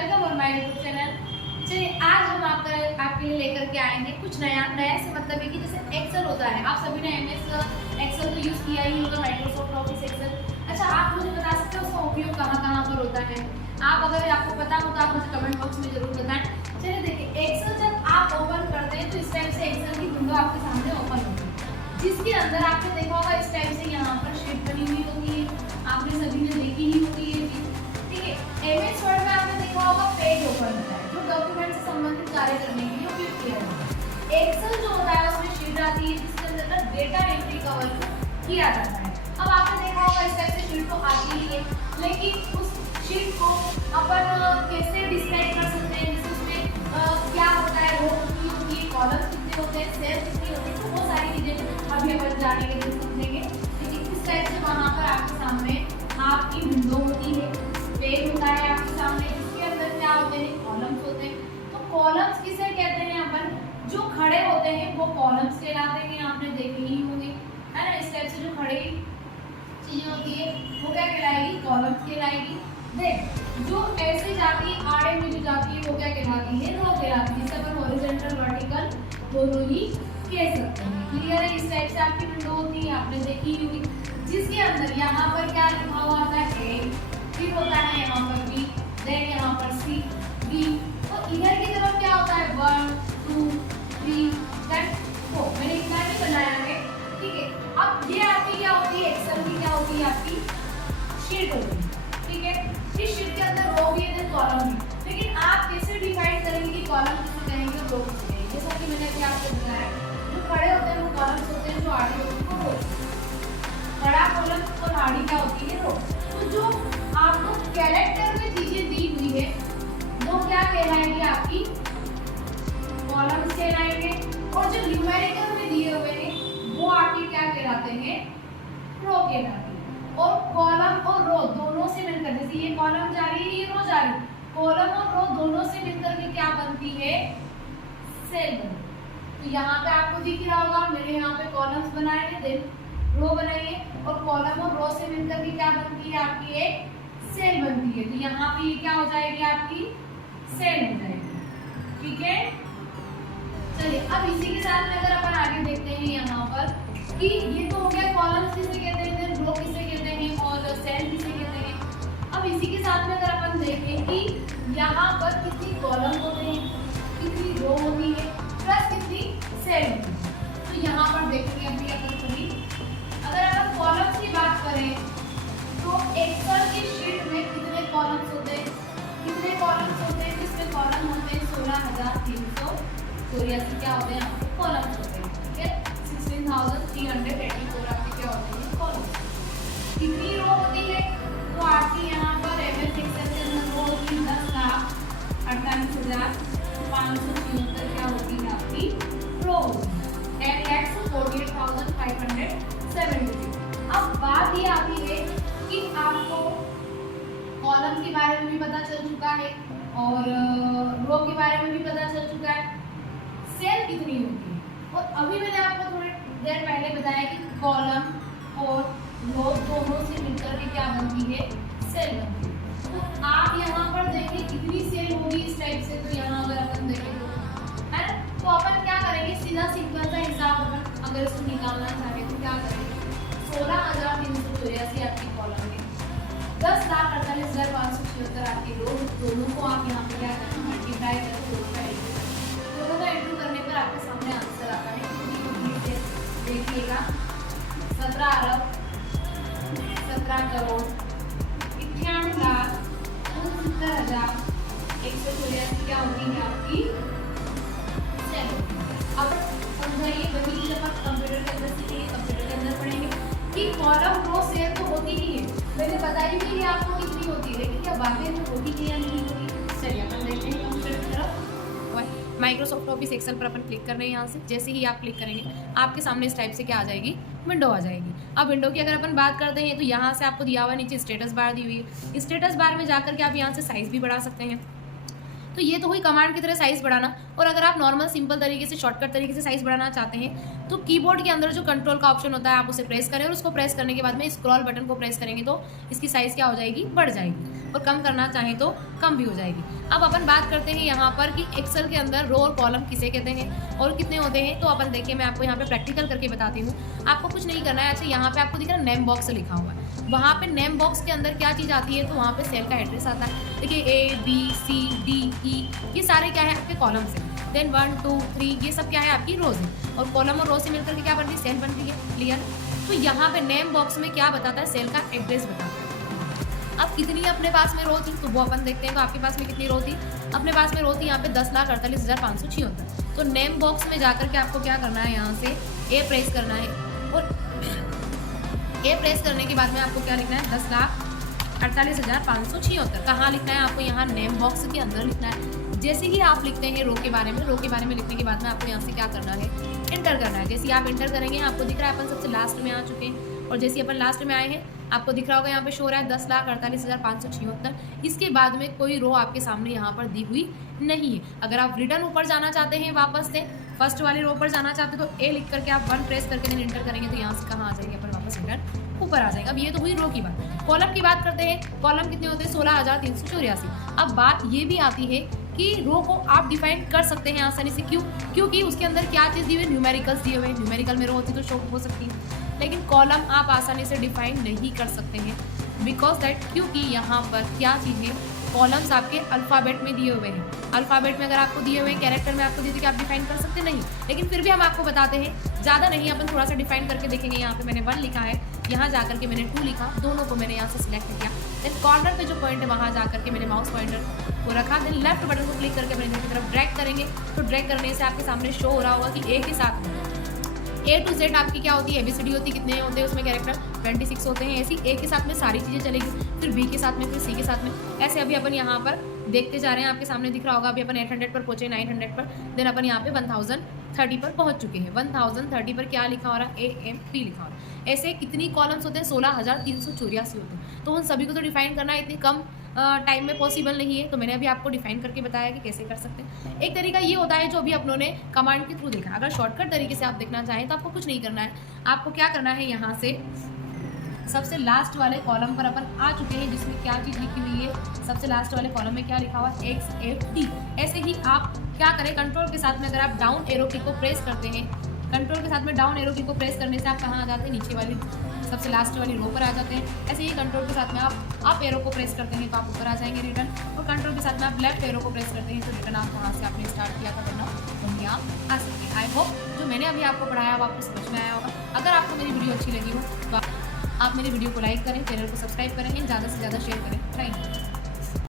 Welcome और my YouTube channel. चलिए आज हम आपके लिए लेकर के आएंगे कुछ नया से मतलब है कि जैसे एक्सेल होता है, आप सभी ने एमएस एक्सेल तो यूज़ किया ही होगा, माइक्रोसॉफ्ट ऑफिस एक्सेल। अच्छा, आप मुझे बता सकते हो उसका उपयोग कहाँ पर होता है? आप अगर आपको पता हो तो आप मुझे कमेंट बॉक्स में जरूर बताएं। चलिए देखिए, एक्सेल जब आप ओपन करते हैं तो इस टाइप से एक्सेल की विंडो आपके सामने ओपन होती है, जिसके अंदर आपने देखा होगा इस टाइप से यहाँ पर शीट बनी हुई होती है। आपने सभी ने देखी ही होती है, ठीक है। एमएस वर्ड में आपने देखा होगा पेज ओपन होता है, जो डॉक्यूमेंट से संबंधित कार्य करने के लिए उपयोग किया जाता है। एक्सेल जो होता है उसमें शीट आती है जिसके अंदर डेटा एंट्री का वर्क किया जाता है। अब आपने देखा होगा इस टाइप से शीट तो आती ही है, लेकिन उस शीट को अपन कैसे डिस्क्राइब कर सकते हैं, जैसे उसमें क्या होता है, रो कितनी होती है, कॉलम कितने होते हैं, सेल कितनी होती है, तो वो सारी चीजें अभी अपन जानेंगे, समझेंगे। लेकिन इस टाइप से वहाँ पर आपके सामने आपकी विंडो होती है, पेज होता है आपके सामने, इसके अंदर क्या होते हैं, कॉलम्स होते हैं। तो कॉलम्स किसे कहते हैं? अपन जो खड़े होते हैं वो कॉलम्स कहलाते हैं, आपने देखे ही होंगे, है ना। इस टाइप से जो खड़े चीजें होती है वो क्या कहलाएगी? कॉलम्स कहलाएगी। देख, जो ऐसे जाती है आड़े में जो जाती है वो क्या कहलाती है? रो कहलाती है। जिसे अपन हॉरिजॉन्टल वर्टिकल दोनों ही कह सकते हैं। क्लियर है? इस टाइप से आपकी विंडो होती है, आपने देखी होगी, जिसके अंदर यहाँ पर क्या लिखा हुआ होता है, फिर होता है यहाँ पर बी, देन यहाँ पर सी, डी, और इधर की तरफ क्या होता है 1 2 3 देन 4। मैंने इतना ही बनाया है, ठीक है। अब ये आपकी क्या होती है? एक्सेल की क्या होती है? आपकी शीट होती है, ठीक है। इस शीट के अंदर रो भी है, देन कॉलम भी। लेकिन आप कैसे डिफाइन करेंगे कि कॉलम किसे कहेंगे और रो किसे कहेंगे? जैसा कि मैंने अभी आपको बताया, जो खड़े होते हैं वो कॉलम्स होते हैं, जो आड़े होते हैं वो रो। खड़ा कॉलम और आड़ी क्या होती है? रो। तो जो आपको कैरेक्टर में चीजें दी हुई है वो क्या कहलाएंगे? आपकी कॉलम्स कहलाएंगे, और जो न्यूमेरिकल में दिए हुए हैं वो आपके क्या कहलाते हैं? रो कहलाते हैं। और कॉलम और रो दोनों से मिलकर, जैसे ये कॉलम जा रही है, ये रो जा रही है, कॉलम और रो दोनों से मिलकर के क्या बनती है? सेल बनती है। तो यहाँ पे आपको दिख रहा होगा, मैंने यहाँ पे कॉलम्स बनाए हैं, देन रो बनाइए, और कॉलम और रो से मिलकर के क्या बनती है? आपकी एक सेल बनती है। तो यहाँ पे ये क्या हो जाएगी? आपकी सेल हो जाएगी, ठीक है। चलिए, अब इसी के साथ में अगर अपन आगे देखते हैं यहाँ पर कि ये तो हो गया कॉलम्स किसे कहते हैं, रो किसे कहते हैं, और सेल किसे कहते हैं। अब इसी के साथ में अगर अपन देखें कि यहाँ पर कितनी कॉलम होते हैं, कितनी रो होती है, प्लस कितनी सेल होती है। तो यहाँ पर देखेंगे अभी अपन सभी, अगर अपन कॉलम्स की बात करें तो एक्सेल की शीट में कितने कॉलम्स होते हैं? कितने कॉलम्स होते हैं? जिसमें कॉलम होते हैं 16,384 क्या होते हैं? आपके कॉलम्स होते हैं, ठीक है। 16,384 आपके क्या होते हैं? कॉलम्स। कितनी रो होती है? तो आपकी यहाँ पर एमएस एक्सेल के अंदर रो होती है 10,48,576 क्या होती है? आपकी रो होती है 10,48,573। अब बात ये आती है कि आपको कॉलम के बारे में भी पता चल चुका है और रो के बारे में भी पता चल चुका है, सेल कितनी होती है। और अभी मैंने आपको थोड़ी देर पहले बताया कि कॉलम और रो दोनों से मिलकर के क्या बनती है? सेल बनती है। तो आप यहाँ पर देखिए कितनी सेल होगी इस टाइप से। तो यहाँ अगर अपन देखें है ना, तो अपन क्या करेंगे? सीधा सिंपल सा हिसाब अपन अगर इसको निकालना चाहें तो क्या करेंगे? 16,384 आपकी कॉलम में, 10,48,576 आपकी रो, दोनों को आप यहाँ पे क्या करना? मल्टीप्लाई करके दोनों का इंटू करने पर आपके सामने आंसर आता है। देखिएगा 17 अरब 17 करोड़ 98,69,184 क्या होती है? आपकी सेल। अब समझाइए, वही जब आप कंप्यूटर के अंदर सीखेंगे, कंप्यूटर के अंदर पढ़ेंगे कि कॉलम रो सेल तो होती ही है। मैंने बताई भी है आपको कितनी होती है, लेकिन क्या वाकई में होती है या नहीं होती? चलिए अपन देखते हैं कंप्यूटर की तरफ। माइक्रोसॉफ्ट ऑफिस एक्सेल पर अपन क्लिक कर रहे हैं। यहाँ से जैसे ही आप क्लिक करेंगे आपके सामने इस टाइप से क्या आ जाएगी? विंडो आ जाएगी। अब विंडो की अगर अपन बात करते हैं तो यहाँ से आपको दिया हुआ नीचे स्टेटस बार दी हुई है। स्टेटस बार में जाकर के आप यहाँ से साइज़ भी बढ़ा सकते हैं। तो ये तो हुई कमांड की तरह साइज़ बढ़ाना। और अगर आप नॉर्मल सिंपल तरीके से शॉर्टकट तरीके से साइज़ बढ़ाना चाहते हैं तो कीबोर्ड के अंदर जो कंट्रोल का ऑप्शन होता है आप उसे प्रेस करें, और उसको प्रेस करने के बाद में स्क्रॉल बटन को प्रेस करेंगे तो इसकी साइज़ क्या हो जाएगी? बढ़ जाएगी। और कम करना चाहें तो कम भी हो जाएगी। अब अपन बात करते हैं यहाँ पर कि एक्सेल के अंदर रो और कॉलम किसे कहते हैं और कितने होते हैं। तो अपन देखिए, मैं आपको यहाँ पे प्रैक्टिकल करके बताती हूँ। आपको कुछ नहीं करना है। अच्छा, यहाँ पे आपको दिख रहा है नेम बॉक्स लिखा हुआ है, वहाँ पे नेम बॉक्स के अंदर क्या चीज़ आती है, तो वहाँ पे सेल का एड्रेस आता है। देखिए ABCDE ये सारे क्या है आपके कॉलम्स हैं। देन 1 2 3 ये सब क्या है आपकी रोज है, और कॉलम और रो से मिलकर के क्या बनती है, सेल बनती है। क्लियर। तो यहाँ पे नेम बॉक्स में क्या बताता है, सेल का एड्रेस बताता है। अब कितनी अपने पास में रो थी तो वो अपन देखते हैं। तो आपके पास में कितनी रो थी, अपने पास में रो थी यहाँ पे 10,48,576। तो नेम बॉक्स में जाकर के आपको क्या करना है, यहाँ से ए प्रेस करना है, और ए प्रेस करने के बाद में आपको क्या लिखना है, 10,48,576। कहाँ लिखना है आपको, यहाँ नेम बॉक्स के अंदर लिखना है। जैसे ही आप लिखते हैं रो के बारे में लिखने के बाद में आपको यहाँ से क्या करना है, एंटर करना है। जैसे ही आप एंटर करेंगे, आपको दिख रहा है अपन सबसे लास्ट में आ चुके हैं, और जैसे ही अपन लास्ट में आए हैं आपको दिख रहा होगा यहाँ पे शो हो रहा है 10,48,576। इसके बाद में कोई रो आपके सामने यहाँ पर दी हुई नहीं है। अगर आप रिटर्न ऊपर जाना चाहते हैं, वापस से फर्स्ट वाली रो पर जाना चाहते हैं, तो ए लिख करके आप 1 प्रेस करके देन एंटर करेंगे, तो यहाँ से कहाँ आ जाएंगे अपन, वापस रिटर्न ऊपर आ जाएगा। अब ये तो हुई रो की बात। कॉलम की बात करते हैं। कॉलम कितने होते हैं, 16,384। अब बात ये भी आती है कि रो को आप डिफाइन कर सकते हैं आसानी से। क्यों? क्योंकि उसके अंदर क्या चीज़ दी हुई है, न्यूमेरिकल्स दिए हुए हैं। न्यूमेरिकल में रो होती तो शो हो सकती है, लेकिन कॉलम आप आसानी से डिफाइन नहीं कर सकते हैं। बिकॉज दैट, क्योंकि यहाँ पर क्या चीज़ है, कॉलम्स आपके अल्फ़ाबेट में दिए हुए हैं। अल्फ़ाबेट में अगर आपको दिए हुए हैं, कैरेक्टर में आपको दिए थे कि आप डिफाइन कर सकते नहीं, लेकिन फिर भी हम आपको बताते हैं। ज़्यादा नहीं, अपन थोड़ा सा डिफाइन करके देखेंगे। यहाँ पे मैंने 1 लिखा है, यहाँ जाकर के मैंने 2 लिखा, दोनों को मैंने यहाँ से सिलेक्ट किया। देन कॉर्नर पे जो पॉइंट है वहाँ जाकर के मैंने माउस पॉइंटर को रखा। देन लेफ्ट बटन को क्लिक करके मैंने की तरफ ड्रैग करेंगे, तो ड्रैग करने से आपके सामने शो हो रहा होगा कि ए के साथ में A to Z आपकी क्या होती है, ABCD होती है। कितने होते हैं उसमें कैरेक्टर, 26 होते हैं। ऐसी ए के साथ में सारी चीज़ें चलेगी, फिर बी के साथ में, फिर सी के साथ में। ऐसे अभी अपन यहाँ पर देखते जा रहे हैं, आपके सामने दिख रहा होगा। अभी अपन 800 पर पहुँचे, 900 पर, देन अपन यहाँ पे 1030 पर पहुँच चुके हैं। 1030 पर क्या लिखा हो रहा है, AMP लिखा हो रहा है। ऐसे कितनी कॉलम्स होते हैं, 16,384 होते हैं। तो उन सभी को तो डिफाइन करना इतनी कम टाइम में पॉसिबल नहीं है। तो मैंने अभी आपको डिफाइन करके बताया कि कैसे कर सकते हैं। एक तरीका ये होता है जो अभी अपनों ने कमांड के थ्रू देखा। अगर शॉर्टकट तरीके से आप देखना चाहें तो आपको कुछ नहीं करना है। आपको क्या करना है, यहाँ से सबसे लास्ट वाले कॉलम पर अपन आ चुके हैं, जिसमें क्या चीज़ लिखी हुई है। सबसे लास्ट वाले कॉलम में क्या लिखा हुआ है, XFT। ऐसे ही आप क्या करें, कंट्रोल के साथ में अगर आप डाउन एरो की को प्रेस करते हैं, कंट्रोल के साथ में डाउन एरो की को प्रेस करने से आप कहाँ आ जाते हैं, नीचे वाली सबसे लास्ट वाली रो पर आ जाते हैं। ऐसे ही कंट्रोल के साथ में आप अप एरो को प्रेस करते हैं तो आप ऊपर आ जाएंगे रिटर्न, और कंट्रोल के साथ में आप लेफ्ट एरो को प्रेस करते हैं तो रिटर्न आप वहाँ से आपने स्टार्ट किया था करना, वहीं आप आ सकते हैं। आई होप जो मैंने अभी आपको पढ़ाया वो आपको समझ में आया होगा। अगर आपको मेरी वीडियो अच्छी लगी हो तो आप मेरी वीडियो को लाइक करें, चैनल को सब्सक्राइब करें, ज़्यादा से ज़्यादा शेयर करें। Thank you.